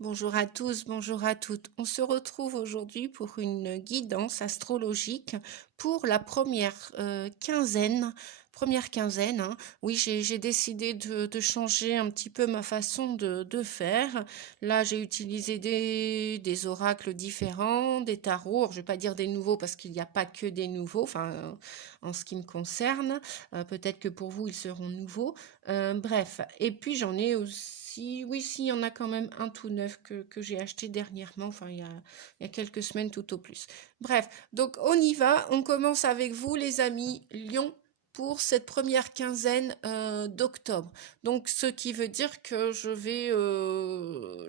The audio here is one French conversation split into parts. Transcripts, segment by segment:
Bonjour à tous, bonjour à toutes. On se retrouve aujourd'hui pour une guidance astrologique pour la première quinzaine, hein. Oui, j'ai décidé de changer un petit peu ma façon de faire. Là, j'ai utilisé des oracles différents, des tarots. Alors, je vais pas dire des nouveaux parce qu'il n'y a pas que des nouveaux, enfin, en ce qui me concerne. Peut-être que pour vous, ils seront nouveaux. Bref, et puis j'en ai aussi, oui, si, il y en a quand même un tout neuf que j'ai acheté dernièrement, enfin il y a quelques semaines tout au plus. Bref, donc on y va, on commence avec vous les amis Lion pour cette première quinzaine d'octobre. Donc ce qui veut dire que je vais,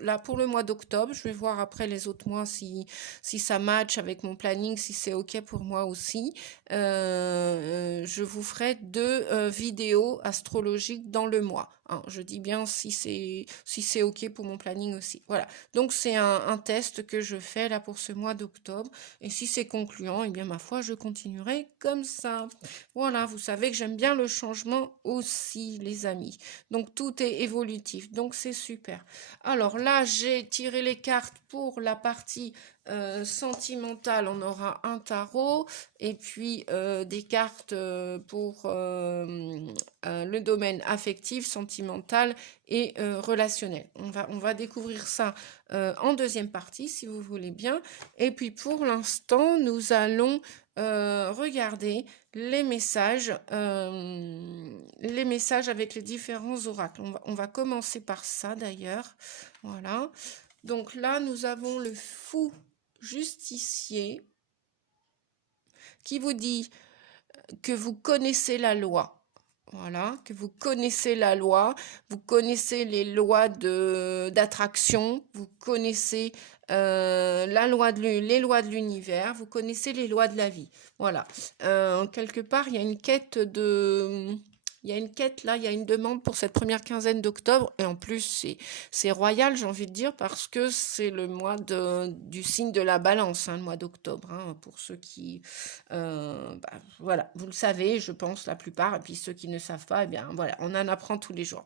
là pour le mois d'octobre, je vais voir après les autres mois si ça match avec mon planning, si c'est ok pour moi aussi. Je vous ferai deux vidéos astrologiques dans le mois, hein. Je dis bien si c'est ok pour mon planning aussi. Voilà. Donc c'est un test que je fais là pour ce mois d'octobre. Et si c'est concluant, eh bien ma foi, je continuerai comme ça. Voilà, vous savez que j'aime bien le changement aussi, les amis. Donc tout est évolutif. Donc c'est super. Alors là, j'ai tiré les cartes pour la partie sentimentale. On aura un tarot et puis des cartes pour le domaine affectif, sentimental et relationnel. On va découvrir ça en deuxième partie, si vous voulez bien. Et puis pour l'instant, nous allons regarder les messages avec les différents oracles. On va commencer par ça d'ailleurs. Voilà. Donc là, nous avons le fou justicier qui vous dit que vous connaissez la loi. Voilà, que vous connaissez la loi, vous connaissez les lois d'attraction, vous connaissez les lois de l'univers, vous connaissez les lois de la vie. Voilà. Quelque part, il y a une quête là, il y a une demande pour cette première quinzaine d'octobre, et en plus c'est royal, j'ai envie de dire, parce que c'est le mois du signe de la balance, hein, le mois d'octobre, hein, pour ceux qui voilà, vous le savez, je pense, la plupart, et puis ceux qui ne savent pas, eh bien voilà, on en apprend tous les jours.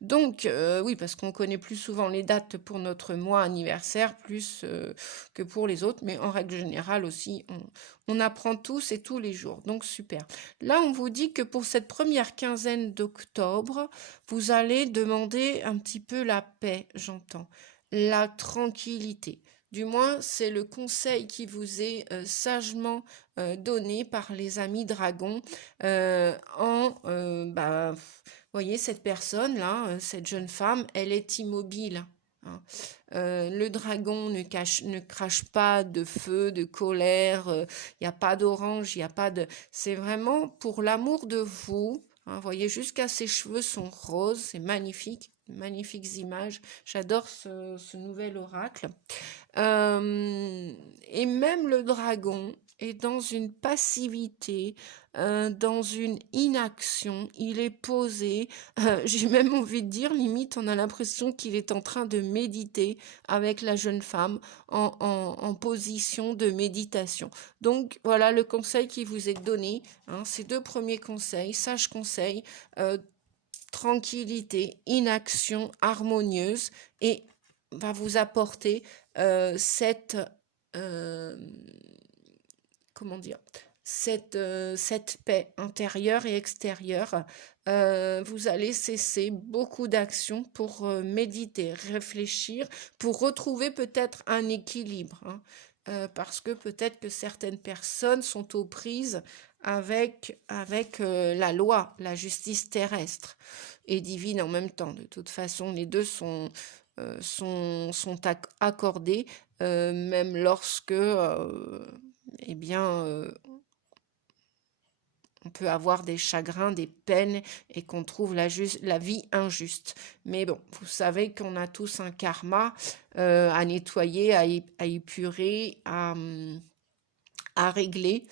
Donc, oui, parce qu'on connaît plus souvent les dates pour notre mois anniversaire, plus que pour les autres, mais en règle générale aussi, on apprend tous et tous les jours, donc super. Là, on vous dit que pour cette première quinzaine d'octobre, vous allez demander un petit peu la paix, j'entends, la tranquillité. Du moins, c'est le conseil qui vous est sagement donné par les amis dragons vous voyez, cette personne-là, cette jeune femme, elle est immobile, hein. Le dragon ne crache pas de feu, de colère, il n'y a pas d'orange, il n'y a pas de... C'est vraiment pour l'amour de vous, hein. Vous voyez, jusqu'à ses cheveux sont roses, c'est magnifique, magnifiques images. J'adore ce nouvel oracle. Et même le dragon est dans une passivité, dans une inaction, il est posé, j'ai même envie de dire, limite, on a l'impression qu'il est en train de méditer avec la jeune femme en position de méditation. Donc voilà le conseil qui vous est donné, hein, ces deux premiers conseils, sages conseils, tranquillité, inaction harmonieuse, et va vous apporter cette comment dire cette paix intérieure et extérieure. Vous allez cesser beaucoup d'actions pour méditer, réfléchir, pour retrouver peut-être un équilibre, hein. Parce que peut-être que certaines personnes sont aux prises avec la loi, la justice terrestre et divine en même temps. De toute façon, les deux sont accordés, même lorsque eh bien, on peut avoir des chagrins, des peines et qu'on trouve la vie injuste. Mais bon, vous savez qu'on a tous un karma à nettoyer, à épurer, à régler.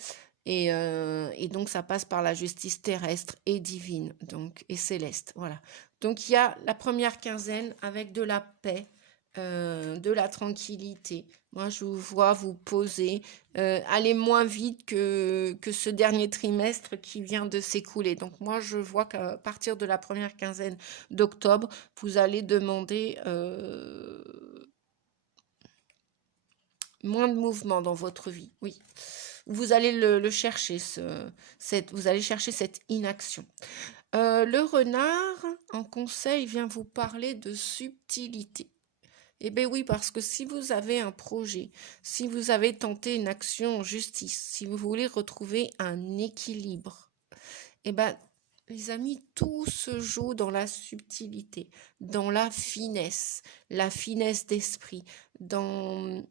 Et donc ça passe par la justice terrestre et divine, donc, et céleste. Voilà. Donc il y a la première quinzaine avec de la paix, de la tranquillité. Moi, je vous vois vous poser, aller moins vite que ce dernier trimestre qui vient de s'écouler. Donc moi, je vois qu'à partir de la première quinzaine d'octobre, vous allez demander moins de mouvement dans votre vie, oui. Vous allez le chercher, vous allez chercher cette inaction. Le renard, en conseil, vient vous parler de subtilité. Eh bien oui, parce que si vous avez un projet, si vous avez tenté une action en justice, si vous voulez retrouver un équilibre, eh bien, les amis, tout se joue dans la subtilité, dans la finesse d'esprit, dans...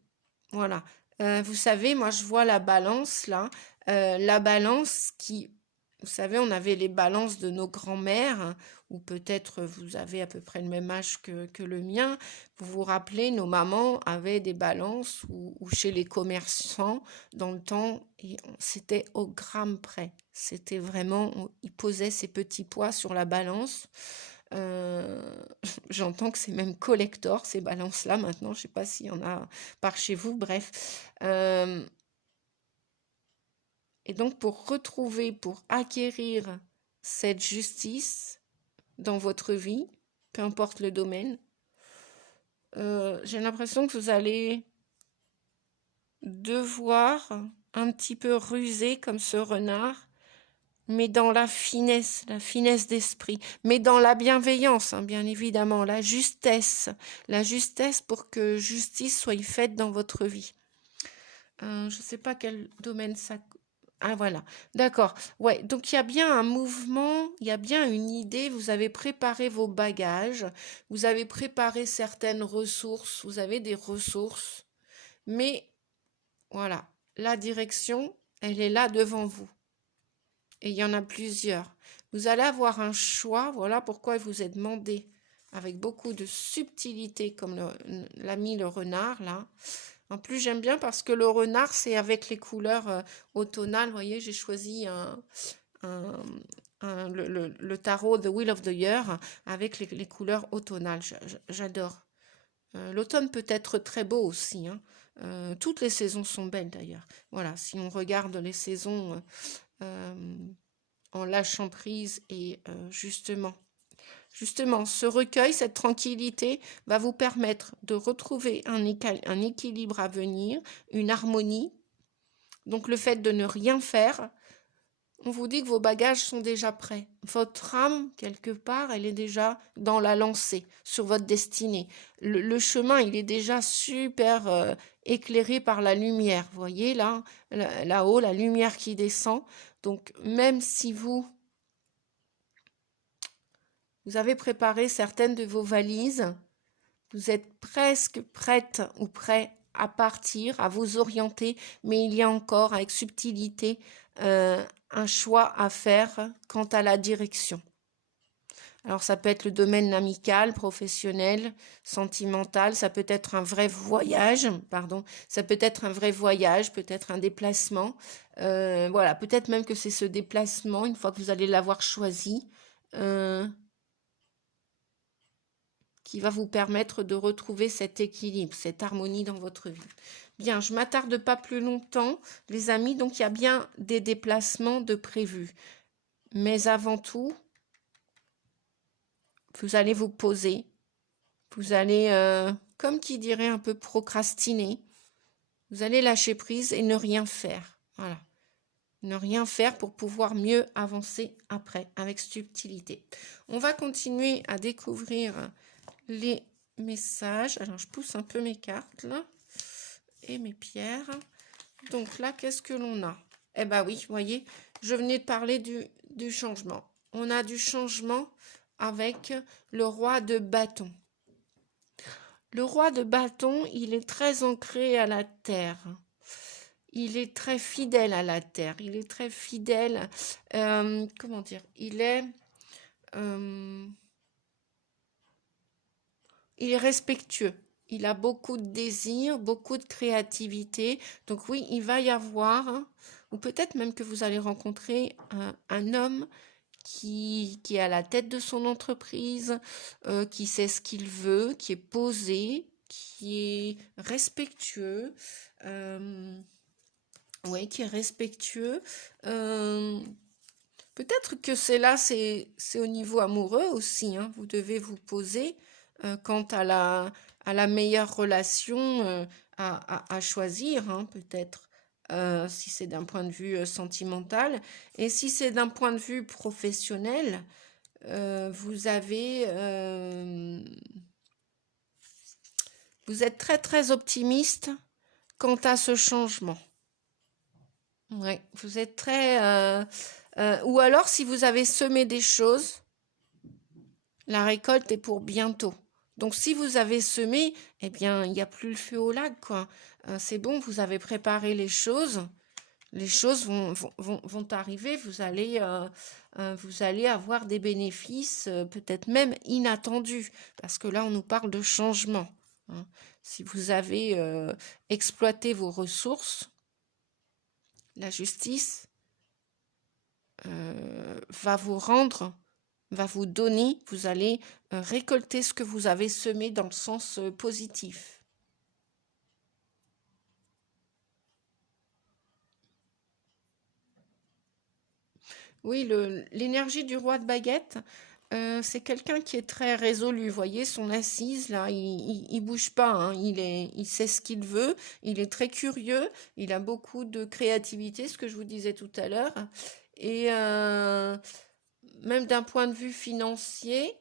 Voilà. Vous savez, moi, je vois la balance, là. La balance qui... Vous savez, on avait les balances de nos grands-mères, hein, ou peut-être vous avez à peu près le même âge que le mien. Vous vous rappelez, nos mamans avaient des balances, ou chez les commerçants, dans le temps, et c'était au gramme près. C'était vraiment... Ils posaient ces petits poids sur la balance. J'entends que c'est même collector, ces balances-là, maintenant. Je ne sais pas s'il y en a par chez vous, bref. Et donc, pour retrouver, pour acquérir cette justice dans votre vie, peu importe le domaine, j'ai l'impression que vous allez devoir un petit peu ruser comme ce renard, mais dans la finesse d'esprit, mais dans la bienveillance, hein, bien évidemment, la justesse pour que justice soit faite dans votre vie. Je ne sais pas quel domaine ça... Ah voilà, d'accord. Ouais, donc il y a bien un mouvement, il y a bien une idée, vous avez préparé vos bagages, vous avez préparé certaines ressources, vous avez des ressources, mais voilà, la direction, elle est là devant vous. Et il y en a plusieurs. Vous allez avoir un choix, voilà pourquoi il vous est demandé, avec beaucoup de subtilité, comme l'a mis le renard, là. En plus, j'aime bien parce que le renard, c'est avec les couleurs automnales. Vous voyez, j'ai choisi le tarot The Wheel of the Year avec les couleurs automnales. J'adore. L'automne peut être très beau aussi, hein. Toutes les saisons sont belles d'ailleurs. Voilà, si on regarde les saisons en lâchant prise et justement, ce recueil, cette tranquillité va vous permettre de retrouver un équilibre à venir, une harmonie. Donc le fait de ne rien faire, on vous dit que vos bagages sont déjà prêts. Votre âme, quelque part, elle est déjà dans la lancée, sur votre destinée. Le chemin, il est déjà super éclairé par la lumière. Vous voyez là-haut, la lumière qui descend. Donc même si vous avez préparé certaines de vos valises, vous êtes presque prête ou prêt à partir, à vous orienter, mais il y a encore avec subtilité un choix à faire quant à la direction. Alors ça peut être le domaine amical, professionnel, sentimental, ça peut être un vrai voyage, ça peut être un vrai voyage, peut-être un déplacement. Voilà, peut-être même que c'est ce déplacement, une fois que vous allez l'avoir choisi, qui va vous permettre de retrouver cet équilibre, cette harmonie dans votre vie. Bien, je ne m'attarde pas plus longtemps, les amis, donc il y a bien des déplacements de prévus. Mais avant tout, vous allez vous poser, vous allez, comme qui dirait, un peu procrastiner, vous allez lâcher prise et ne rien faire. Voilà. Ne rien faire pour pouvoir mieux avancer après, avec subtilité. On va continuer à découvrir les messages. Alors, je pousse un peu mes cartes, là, et mes pierres. Donc là, qu'est-ce que l'on a? Eh bien oui, vous voyez, je venais de parler du changement. On a du changement avec le roi de bâton. Le roi de bâton, il est très ancré à la terre. Il est très fidèle à la terre. Il est très fidèle. Comment dire? Il est respectueux. Il a beaucoup de désir, beaucoup de créativité. Donc oui, il va y avoir, ou peut-être même que vous allez rencontrer un homme qui est à la tête de son entreprise, qui sait ce qu'il veut, qui est posé, qui est respectueux. Oui, qui est respectueux. Peut-être que c'est au niveau amoureux aussi, hein. Vous devez vous poser quant à la meilleure relation à choisir, hein, peut-être, si c'est d'un point de vue sentimental. Et si c'est d'un point de vue professionnel, vous êtes très très optimiste quant à ce changement. Ouais, vous êtes très... ou alors, si vous avez semé des choses, la récolte est pour bientôt. Donc, si vous avez semé, eh bien, il n'y a plus le feu au lac, quoi. C'est bon, vous avez préparé les choses. Les choses vont arriver. Vous allez avoir des bénéfices, peut-être même inattendus, parce que là, on nous parle de changement, hein. Si vous avez exploité vos ressources, la justice va vous rendre, va vous donner, vous allez récolter ce que vous avez semé dans le sens positif. Oui, l'énergie du roi de baguette, c'est quelqu'un qui est très résolu. Vous voyez, son assise, là, il bouge pas, hein. Il sait ce qu'il veut, il est très curieux, il a beaucoup de créativité, ce que je vous disais tout à l'heure. Et même d'un point de vue financier,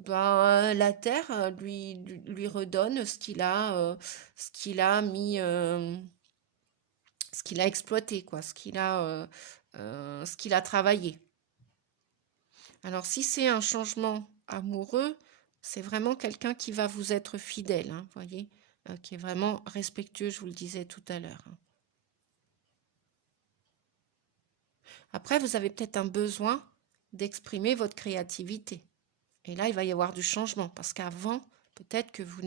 ben, la terre lui redonne ce qu'il a mis, ce qu'il a exploité, quoi, ce qu'il a travaillé. Alors, si c'est un changement amoureux, c'est vraiment quelqu'un qui va vous être fidèle, hein, voyez, qui est vraiment respectueux, je vous le disais tout à l'heure, hein. Après, vous avez peut-être un besoin d'exprimer votre créativité. Et là, il va y avoir du changement parce qu'avant, peut-être que vous,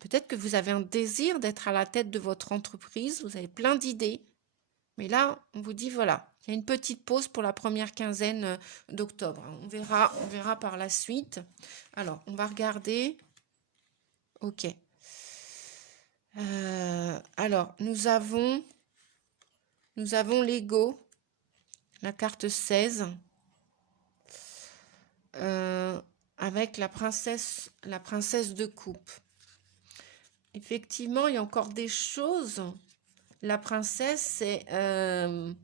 peut-être que vous avez un désir d'être à la tête de votre entreprise, vous avez plein d'idées, mais là, on vous dit voilà, il y a une petite pause pour la première quinzaine d'octobre. On verra par la suite. Alors, on va regarder. Ok. Alors, nous avons l'ego, la carte 16. Avec la princesse de coupe. Effectivement, il y a encore des choses. La princesse, elle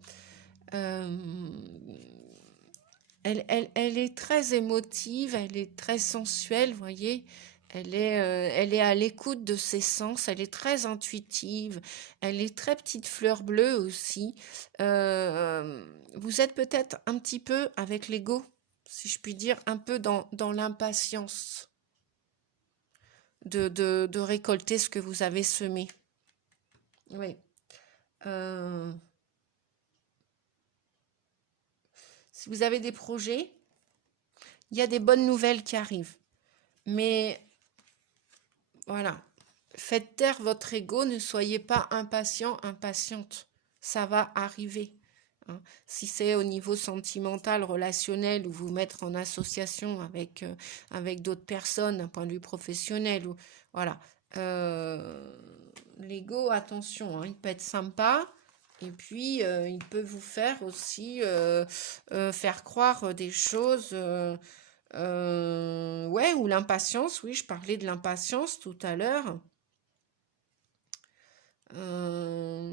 est très émotive, elle est très sensuelle, vous voyez. Elle est à l'écoute de ses sens, elle est très intuitive, elle est très petite fleur bleue aussi. Vous êtes peut-être un petit peu avec l'ego, si je puis dire, un peu dans l'impatience de récolter ce que vous avez semé. Oui. Si vous avez des projets, il y a des bonnes nouvelles qui arrivent. Mais voilà, faites taire votre ego, ne soyez pas impatient, impatiente. Ça va arriver, hein. Si c'est au niveau sentimental, relationnel, ou vous mettre en association avec d'autres personnes d'un point de vue professionnel, ou voilà. L'ego, attention, hein, il peut être sympa. Et puis, il peut vous faire aussi faire croire des choses. Ouais, ou l'impatience, oui, je parlais de l'impatience tout à l'heure. Euh,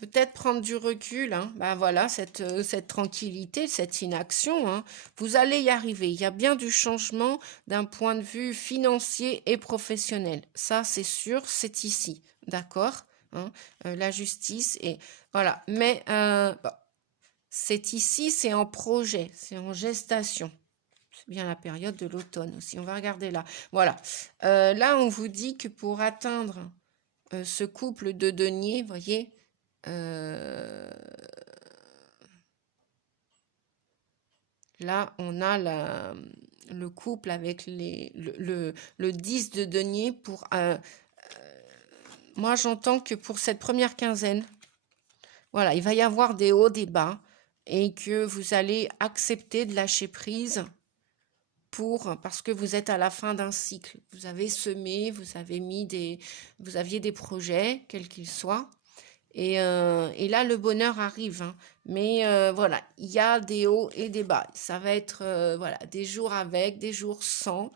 Peut-être prendre du recul, hein. Ben voilà, cette tranquillité, cette inaction, hein. Vous allez y arriver. Il y a bien du changement d'un point de vue financier et professionnel. Ça, c'est sûr, c'est ici. D'accord, hein. La justice et voilà. Mais bon, c'est ici, c'est en projet, c'est en gestation. C'est bien la période de l'automne aussi. On va regarder là. Voilà. Là, on vous dit que pour atteindre ce couple de deniers, vous voyez, euh, là, on a le couple avec le 10 de denier pour... moi, j'entends que pour cette première quinzaine, voilà, il va y avoir des hauts, des bas, et que vous allez accepter de lâcher prise parce que vous êtes à la fin d'un cycle. Vous avez semé, vous aviez des projets, quels qu'ils soient. Et là, le bonheur arrive, hein. Mais voilà, il y a des hauts et des bas. Ça va être voilà, des jours avec, des jours sans.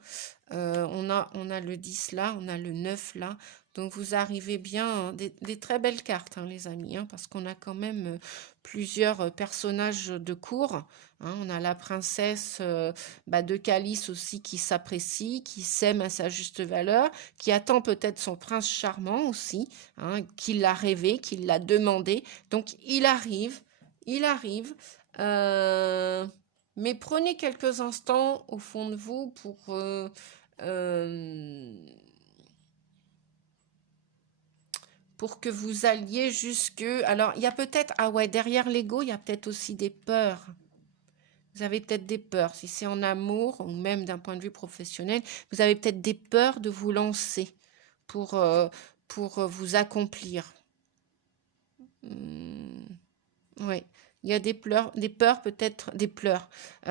On a le 10 là, on a le 9 là. Donc vous arrivez bien, hein, des très belles cartes, hein, les amis, hein, parce qu'on a quand même plusieurs personnages de cour. Hein. On a la princesse de Calice aussi qui s'apprécie, qui s'aime à sa juste valeur, qui attend peut-être son prince charmant aussi, hein, qui l'a rêvé, qui l'a demandé. Donc il arrive, il arrive. Mais prenez quelques instants au fond de vous euh, pour que vous alliez jusque... Alors, il y a peut-être... Ah ouais, derrière l'ego, il y a peut-être aussi des peurs. Vous avez peut-être des peurs. Si c'est en amour, ou même d'un point de vue professionnel, vous avez peut-être des peurs de vous lancer pour vous accomplir. Oui. Il y a des peurs, peut-être, des pleurs.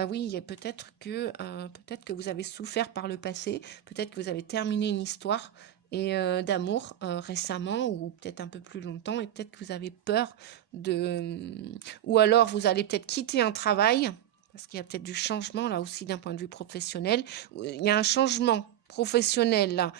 Oui, il y a peut-être que vous avez souffert par le passé, peut-être que vous avez terminé une histoire et d'amour récemment ou peut-être un peu plus longtemps et peut-être que vous avez peur ou alors vous allez peut-être quitter un travail parce qu'il y a peut-être du changement là aussi d'un point de vue professionnel. Il y a un changement professionnel là,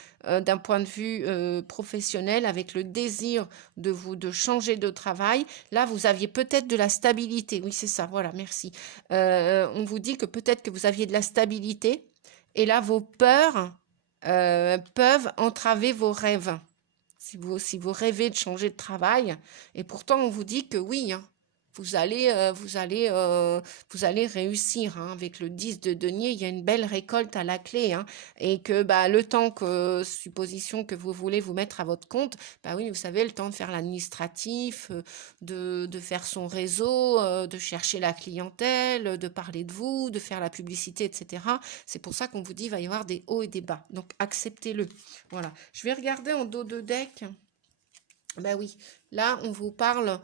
d'un point de vue professionnel avec le désir de changer de travail. Là, vous aviez peut-être de la stabilité. Oui, c'est ça. Voilà, merci. On vous dit que peut-être que vous aviez de la stabilité et là, vos peurs peuvent entraver vos rêves. Si vous rêvez de changer de travail, et pourtant on vous dit que oui, hein, vous allez réussir. Hein. Avec le 10 de denier, il y a une belle récolte à la clé. Hein. Et que le temps que, supposition que vous voulez vous mettre à votre compte, oui, vous savez, le temps de faire l'administratif, de faire son réseau, de chercher la clientèle, de parler de vous, de faire la publicité, etc. C'est pour ça qu'on vous dit qu'il va y avoir des hauts et des bas. Donc, acceptez-le. Voilà. Je vais regarder en dos de deck. Oui, là, on vous parle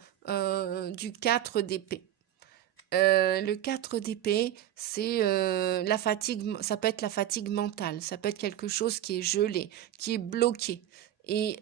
du 4 d'épée. Le 4 d'épée, c'est la fatigue, ça peut être la fatigue mentale, ça peut être quelque chose qui est gelé, qui est bloqué. Et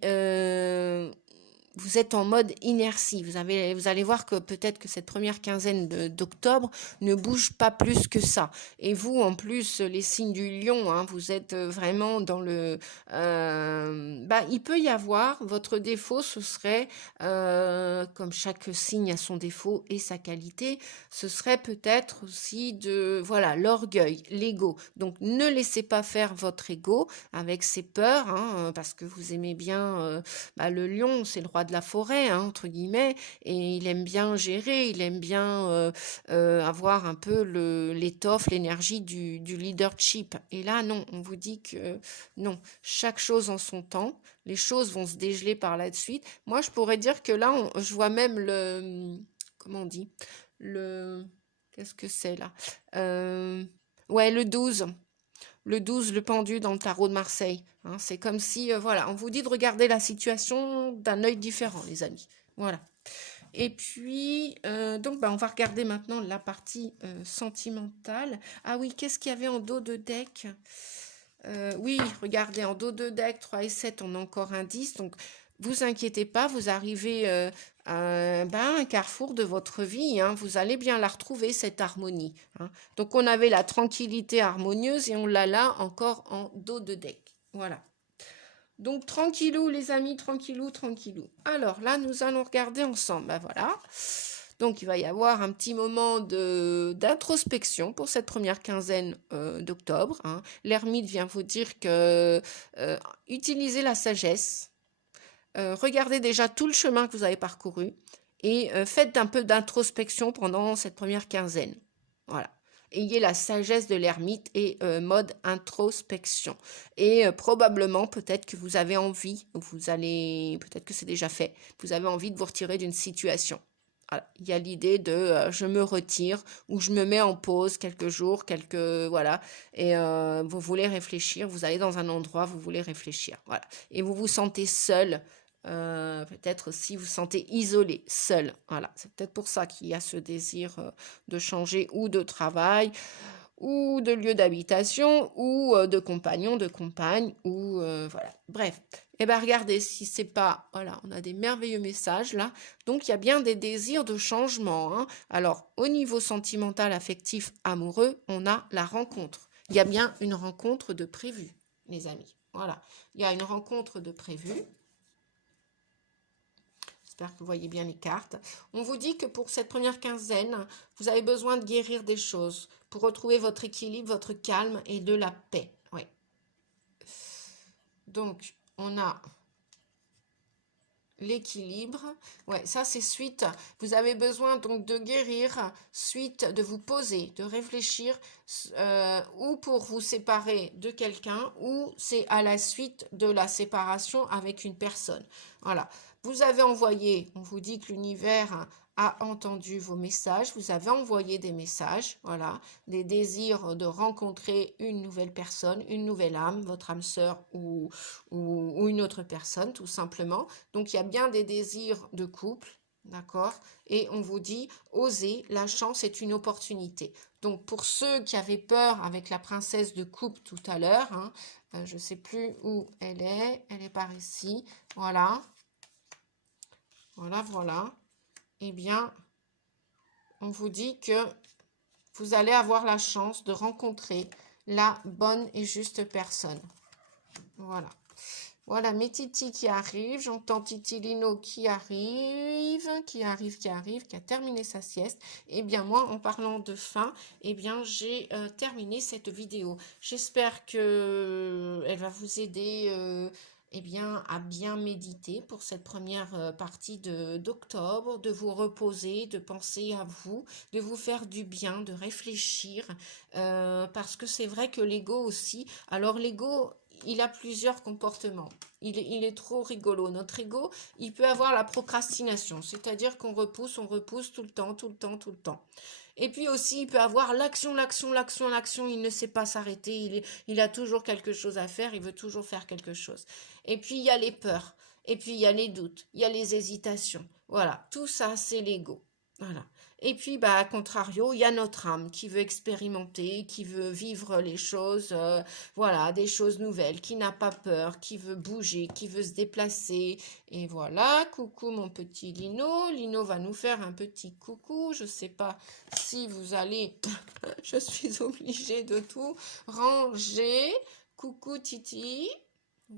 vous êtes en mode inertie. Vous allez voir que peut-être que cette première quinzaine d'octobre ne bouge pas plus que ça. Et vous, en plus, les signes du lion, hein, vous êtes vraiment dans le... il peut y avoir, votre défaut, ce serait, comme chaque signe a son défaut et sa qualité, ce serait peut-être aussi l'orgueil, l'ego. Donc, ne laissez pas faire votre ego avec ses peurs, hein, parce que vous aimez bien le lion, c'est le roi de la forêt, hein, entre guillemets, et il aime bien gérer, il aime bien avoir un peu l'étoffe, l'énergie du leadership. Et là, non, on vous dit que non, chaque chose en son temps, les choses vont se dégeler par la suite. Moi, je pourrais dire que là, je vois même comment on dit, qu'est-ce que c'est là ouais, le 12. Le 12, le pendu dans le tarot de Marseille. Hein. C'est comme si, on vous dit de regarder la situation d'un œil différent, les amis. Voilà. Et puis, on va regarder maintenant la partie sentimentale. Ah oui, qu'est-ce qu'il y avait en dos de deck? Oui, regardez, en dos de deck, 3 et 7, on a encore un 10. Donc, vous inquiétez pas, vous arrivez à un carrefour de votre vie. Hein. Vous allez bien la retrouver, cette harmonie. Hein. Donc, on avait la tranquillité harmonieuse et on l'a là encore en dos de deck. Voilà. Donc, tranquillou, les amis, tranquillou, tranquillou. Alors, là, nous allons regarder ensemble. Voilà. Donc, il va y avoir un petit moment d'introspection pour cette première quinzaine d'octobre. Hein. L'ermite vient vous dire que utilisez la sagesse. Regardez déjà tout le chemin que vous avez parcouru et faites un peu d'introspection pendant cette première quinzaine. Voilà. Ayez la sagesse de l'ermite et mode introspection. Et probablement, peut-être que vous avez envie, peut-être que c'est déjà fait, vous avez envie de vous retirer d'une situation. Voilà. Il y a l'idée de je me retire ou je me mets en pause quelques jours, et vous voulez réfléchir, vous allez dans un endroit, vous voulez réfléchir, voilà. Et vous vous sentez seul, peut-être si vous sentez isolé, seul, voilà. C'est peut-être pour ça qu'il y a ce désir de changer ou de travail ou de lieu d'habitation ou de compagnon, de compagne ou voilà. Bref. Eh bien, regardez, si c'est pas... Voilà, on a des merveilleux messages, là. Donc, il y a bien des désirs de changement. Hein. Alors, au niveau sentimental, affectif, amoureux, on a la rencontre. Il y a bien une rencontre de prévue. les amis. Voilà, il y a une rencontre de prévue. J'espère que vous voyez bien les cartes. On vous dit que pour cette première quinzaine, vous avez besoin de guérir des choses pour retrouver votre équilibre, votre calme et de la paix. Oui. Donc, on a l'équilibre. Ouais, ça c'est suite. Vous avez besoin donc de guérir, suite de vous poser, de réfléchir, ou pour vous séparer de quelqu'un, ou c'est à la suite de la séparation avec une personne. Voilà. Vous avez envoyé, on vous dit que l'univers a entendu vos messages, vous avez envoyé des messages, voilà, des désirs de rencontrer une nouvelle personne, une nouvelle âme, votre âme sœur ou une autre personne, tout simplement. Donc, il y a bien des désirs de couple, d'accord? Et on vous dit, osez, la chance est une opportunité. Donc, pour ceux qui avaient peur avec la princesse de coupe tout à l'heure, hein, je ne sais plus où elle est par ici, voilà. Voilà, voilà. Eh bien, on vous dit que vous allez avoir la chance de rencontrer la bonne et juste personne. Voilà. Voilà, mes titis qui arrivent. J'entends Titi Lino qui arrive, qui a terminé sa sieste. Eh bien, moi, en parlant de fin, eh bien, j'ai terminé cette vidéo. J'espère que elle va vous aider eh bien, à bien méditer pour cette première partie d'octobre, de vous reposer, de penser à vous, de vous faire du bien, de réfléchir, parce que c'est vrai que l'ego aussi, alors l'ego, il a plusieurs comportements. Il est trop rigolo. Notre ego, il peut avoir la procrastination, c'est-à-dire qu'on repousse tout le temps, tout le temps, tout le temps. Et puis aussi, il peut avoir l'action, il ne sait pas s'arrêter, il a toujours quelque chose à faire, il veut toujours faire quelque chose. Et puis, il y a les peurs, et puis il y a les doutes, il y a les hésitations. Voilà, tout ça, c'est l'ego. Voilà. Et puis, bah, à contrario, il y a notre âme qui veut expérimenter, qui veut vivre les choses, voilà, des choses nouvelles, qui n'a pas peur, qui veut bouger, qui veut se déplacer. Et voilà, coucou mon petit Lino. Lino va nous faire un petit coucou. Je ne sais pas si vous allez... Je suis obligée de tout ranger. Coucou Titi.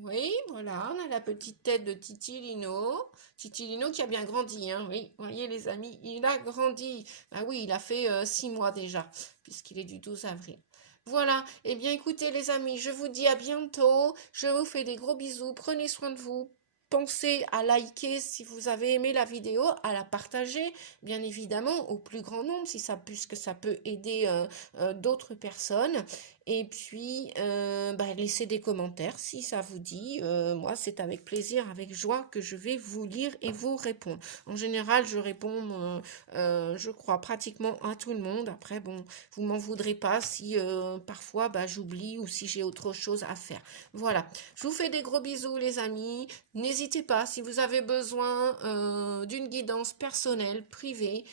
Oui, voilà, on a la petite tête de Titi Lino. Titi Lino qui a bien grandi, hein, oui. Vous voyez les amis, il a grandi. Ah oui, il a fait 6 mois déjà, puisqu'il est du 12 avril. Voilà, eh bien écoutez les amis, je vous dis à bientôt. Je vous fais des gros bisous, prenez soin de vous. Pensez à liker si vous avez aimé la vidéo, à la partager, bien évidemment, au plus grand nombre, puisque ça peut aider d'autres personnes. Et puis, bah, laissez des commentaires si ça vous dit. Moi, c'est avec plaisir, avec joie que je vais vous lire et vous répondre. En général, je réponds, je crois, pratiquement à tout le monde. Après, bon, vous m'en voudrez pas si parfois bah, j'oublie ou si j'ai autre chose à faire. Voilà, je vous fais des gros bisous les amis. N'hésitez pas, si vous avez besoin d'une guidance personnelle, privée,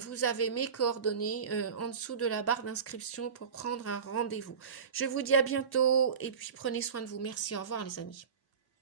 vous avez mes coordonnées en dessous de la barre d'inscription pour prendre un rendez-vous. Je vous dis à bientôt et puis prenez soin de vous. Merci, au revoir les amis.